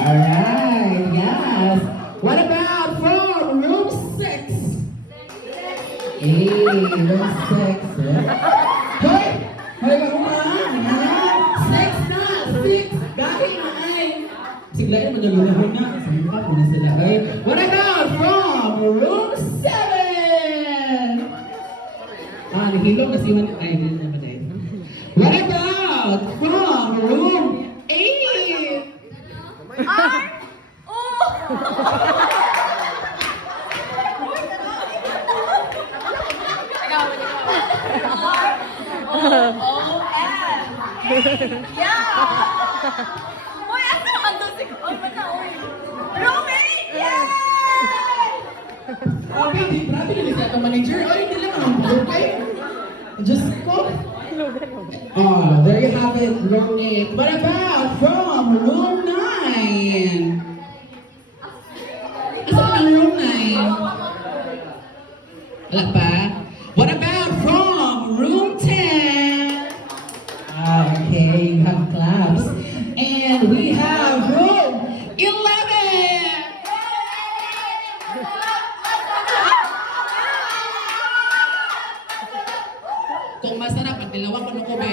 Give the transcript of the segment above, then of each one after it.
Alright, yes. What about from room 6? Hey, room 6. Hoy! Hoy, kamuha! 6 na! 6! Dahil na ay! Sigla yung magalulahon na. Sabi ko muna sila. What about from room 7? Nahilong na si Man. Ay, hindi na ba dahil? What about from room 8? Uy, ano naman doon si... Uy, ba't na, uy? Roommate! Yay! Okay, di grabe na siya itong manager. Ay, hindi lang naman po, okay? Diyos ko. Oh, there you have it, room 8. What about from room 9? Asa ang room 9? Wala pa? What about from room 10? Okay, you have claps. And we have room 11! Kung masarap, ang dilawa ko nung ube.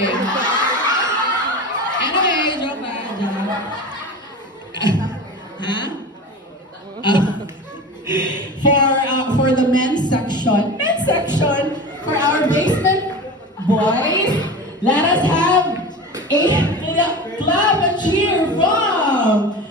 Anyway, joke ba? Ha? For the men's section, for our basement boys, let us have a clap and cheer from